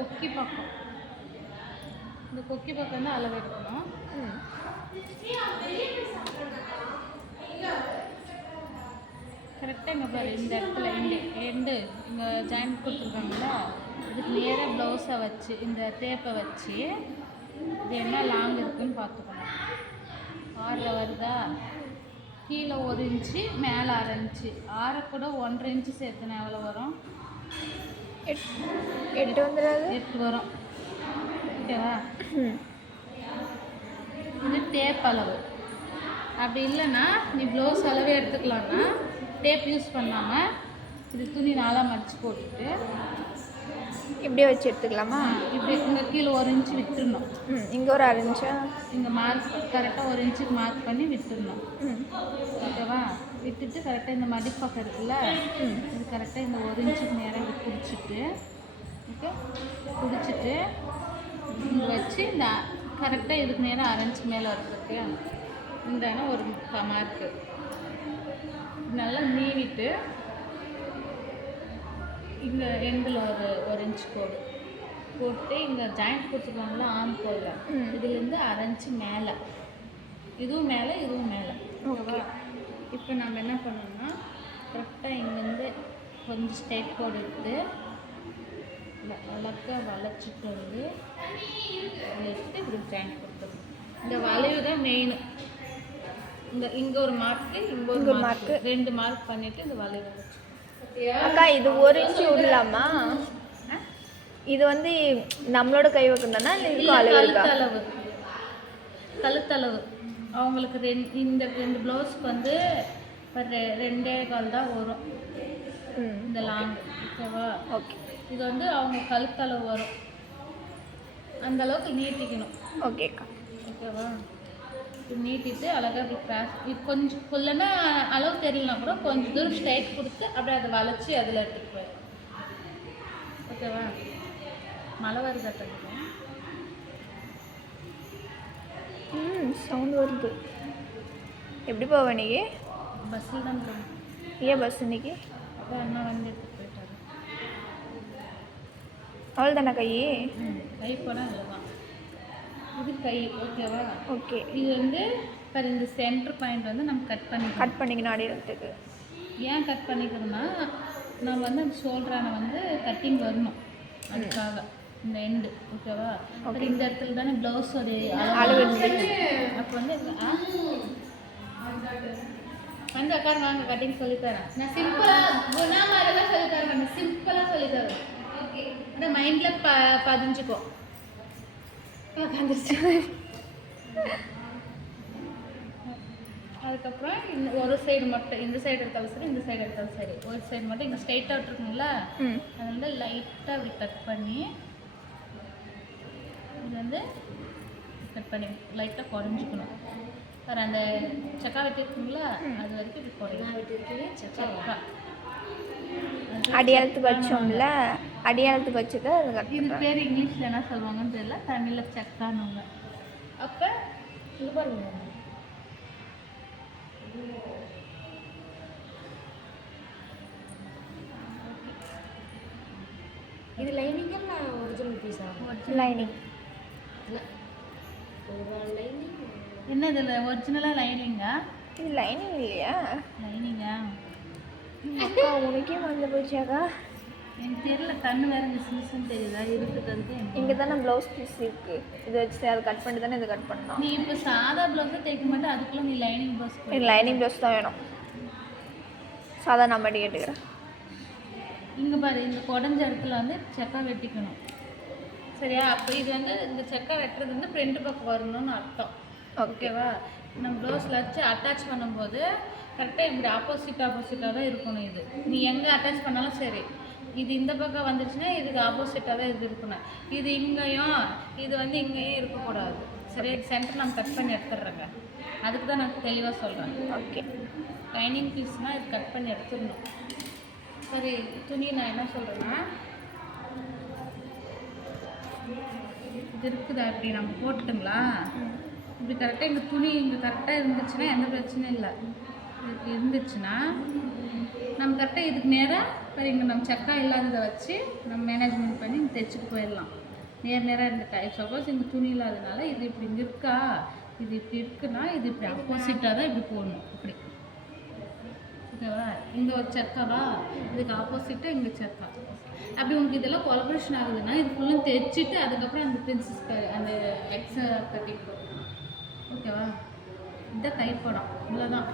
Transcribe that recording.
கொக்கி பக்கம், இந்த கொக்கி பக்கம் வந்து அளவு எடுக்கணும். கரெக்டாக இங்கே பாரு, இந்த இடத்துல எண்டு இங்கே ஜாயிண்ட் கொடுத்துருக்காங்கள, இதுக்கு நேராக ப்ளவுஸை வச்சு இந்த டேப்பை வச்சு இது என்ன லாங் இருக்குன்னு பார்த்துக்கணும். 6 வருதா, கீழே 1 இன்ச்சு, மேலே 1/2 இன்ச்சு, 6 கூட 1.5 இன்ச்சு சேர்த்துனா எவ்வளோ வரும்? 8 வந்துடாது? 8 வரும். ஓகேவா? இது டேப் அளவு. அப்படி இல்லைன்னா நீ ப்ளவுஸ் அளவே எடுத்துக்கலாம்னா டேப் யூஸ் பண்ணாமல் இது துணி நாளாக மடித்து போட்டுட்டு இப்படியே வச்சு எடுத்துக்கலாமா? இப்படி இங்கே கீழே 1 இன்ச்சு விட்டுடணும். இங்கே ஒரு 1/2 இன்ச்சா? இங்கே மார்க் கரெக்டாக 1 இன்ச்சுக்கு மார்க் பண்ணி விட்டுடணும். ஓகேவா? விட்டுட்டு கரெக்டாக இந்த மடிப்பக்கம் இருக்குல்ல, இது கரெக்டாக இந்த 1 இன்ச்சுக்கு நேராக இது பிடிச்சிட்டு, ஓகே, பிடிச்சிட்டு இங்கே வச்சு இந்த கரெக்டாக இதுக்கு நேராக 1/2 இன்ச்சு மேலே இருக்கு. இந்தான ஒரு மார்க்கு நல்லா நீவிட்டு இங்கே எண்டில் ஒரு இன்ச் போட்டு இங்கே ஜாயிண்ட் கொடுத்துருக்காங்களா ஆம் போடல, இதுலேருந்து 1/2 இன்ச்சு மேலே, இதுவும் மேலே இதுவும் மேலே. ஓகேவா? இப்போ நம்ம என்ன பண்ணோம்னா கரெக்டாக இங்கேருந்து கொஞ்சம் ஸ்ட்ரைட் கோடு எடுத்து அழகாக வளைச்சிட்டு வந்து எடுத்து இப்படி ஜாயிண்ட் கொடுத்துருவோம். இந்த வளைவு தான் மெயின். இங்கே ஒரு மார்க்கு, இங்கே ஒரு மார்க்கு, 2 மார்க் பண்ணிவிட்டு இந்த வளைவு வச்சு. அக்கா இது 1 இன்ச்சு விடலாமா? இது வந்து நம்மளோட கை வைக்கணும்னா இல்லை கழுத்தளவு? கழுத்தளவு அவங்களுக்கு இந்த 2 ப்ளவுஸ்க்கு வந்து 2.25 தான் வரும் இந்த லாங். ஓகேவா? ஓகே. இது வந்து அவங்க கழுத்தளவு வரும், அந்த அளவுக்கு நீட்டிக்கணும். ஓகேக்கா. ஓகேவா? நீட்டிட்டு அழகாக இப்படி இது கொஞ்சம் இல்லைன்னா அளவு தெரியலனா கூட கொஞ்சம் தூரம் ஸ்ட்ரைட் கொடுத்து அப்படியே அதை வளைச்சி அதில் எடுத்துகிட்டு போயிடும். ஓகேவா? மழை வருதா தண்ணி? சவுண்ட் வருது. எப்படி போவ இன்னைக்கு? பஸ்ஸில் தான் போகணும். ஏன் பஸ் இன்னைக்கு? அதான் அண்ணா வந்து எடுத்துகிட்டு போயிட்டாரு. அவள் தானே கை போனால் அதில் தான் இது கை. ஓகேவா? ஓகே. இது வந்து இப்போ இந்த சென்டர் பாயிண்ட் வந்து நம்ம கட் பண்ணிக்கணும் அடையிறதுக்கு. ஏன் கட் பண்ணிக்கணும்னா நம்ம வந்து அந்த ஷோல்டரான வந்து கட்டிங் வரணும், அதுக்காக இந்த எண்டு. ஓகேவா? அது இந்த இடத்துல தானே ப்ளவுஸோடைய அளவு இருந்துச்சு. அப்போ வந்து வந்து உட்காரு, வாங்க கட்டிங் சொல்லித்தரேன். நான் சிம்பிளாக குணாமரெல்லாம் சொல்லித்தரேன், நான் சிம்பிளாக சொல்லித்தரேன். ஓகே, ஆனால் மைண்டில் பதிஞ்சுக்கோ. அதுக்கப்புறம் ஒரு சைடு மட்டும், இந்த சைடு எடுத்தாலும் சரி இந்த சைடு எடுத்தாலும் சரி, ஒரு சைடு மட்டும் இங்கே ஸ்ட்ரைட்டாக விட்டுருக்குங்களா, அது வந்து லைட்டாக அப்படி கட் பண்ணி இது வந்து கட் பண்ணி லைட்டாக குறைஞ்சிக்கணும். வேறு அந்த சக்கா வெட்டி இருக்குங்களா அது வரைக்கும் இப்படி குறையும். சக்கா அடியாளத்துக்கு வச்சோம்ல, அடியாளத்துக்கு வச்சுட்டு அது கட். இது பேர் இங்கிலீஷில் என்ன சொல்லுவாங்கன்னு தெரியல, தமிழில் சக்கானுங்க. அப்போ இது பாருங்க, இது லைனிங்கா இல்லை ஒரிஜினல் பீஸா? லைனிங். என்ன இதில் ஒரிஜினலாக லைனிங்கா? இது லைனிங் இல்லையா? லைனிங்கா? அக்கா உனக்கே வந்து போச்சாக்கா? எனக்கு தெரியல, கண்ணு வேறு மிஸ்ன்னு தெரியுதா இருக்குது. இங்கே தானே ப்ளவுஸ் பீஸ் இருக்குது, இதை வச்சு அதை கட் பண்ணி தானே இதை கட் பண்ணணும். நீ இப்போ சாதா ப்ளவுஸை தைக்க மாட்டேன், அதுக்குள்ளே நீ லைனிங் ப்ளவுஸ்? எனக்கு லைனிங் ப்ளவுஸ் தான் வேணும், சாதா நான் மட்டும் கேட்டுக்கிறேன். இங்கே பாரு, இந்த குடஞ்ச இடத்துல வந்து செக்கா வெட்டிக்கணும், சரியா? அப்போ இது வந்து இந்த செக்கா வெட்டுறது வந்து ஃப்ரெண்டு பக்கம் வரணும்னு அர்த்தம். ஓகேவா? நம்ம ப்ளவுஸில் வச்சு அட்டாச் பண்ணும்போது கரெக்டாக இப்படி ஆப்போசிட்டாக தான் இருக்கணும். இது நீ எங்கே அட்டாச் பண்ணாலும் சரி, இது இந்த பக்கம் வந்துருச்சுன்னா இதுக்கு ஆப்போசிட்டாக தான் இது இருக்கணும். இது இங்கேயும் இது வந்து இங்கேயும் இருக்கக்கூடாது, சரி? சென்டர் நம்ம கட் பண்ணி எடுத்துடுறேங்க, அதுக்கு தான் நான் தெளிவாக சொல்கிறேன். ஓகே. லைனிங் பீஸ்னால் இது கட் பண்ணி எடுத்துடணும். சரி, துணி நான் என்ன சொல்கிறேன்னா, இது இருக்குதா இப்படி நம்ம போட்டுட்டுங்களா, இப்படி கரெக்டாக எங்கள் துணி இங்கே கரெக்டாக இருந்துச்சுன்னா எந்த பிரச்சனையும் இல்லை. இப்படி இருந்துச்சுன்னா நம்ம கரெக்டாக இதுக்கு நேராக இப்போ இங்கே நம்ம செக்கா இல்லாததை வச்சு நம்ம மேனேஜ்மெண்ட் பண்ணி இங்கே தைச்சிட்டு போயிடலாம். நேராக இருந்துட்டா சப்போஸ் இங்கே துணி இல்லாதனால இது இப்படி இங்கே இருக்கா, இது இப்படி இருக்குன்னா இது இப்படி ஆப்போசிட்டாக தான் இப்படி போடணும். இப்படி ஓகேவா? இங்கே ஒரு செக்காவா, இதுக்கு ஆப்போசிட்டாக இங்கே செக்கா. அப்படி உங்களுக்கு இதெல்லாம் கொலபரேஷன் ஆகுதுன்னா இது ஃபுல்லும் தைச்சிட்டு அதுக்கப்புறம் அந்த பிரின்சஸ் அந்த எக்ஸை கட்டிங் போடணும். ஓகேவா? இதுதான் கைப்படம், இவ்வளோதான்.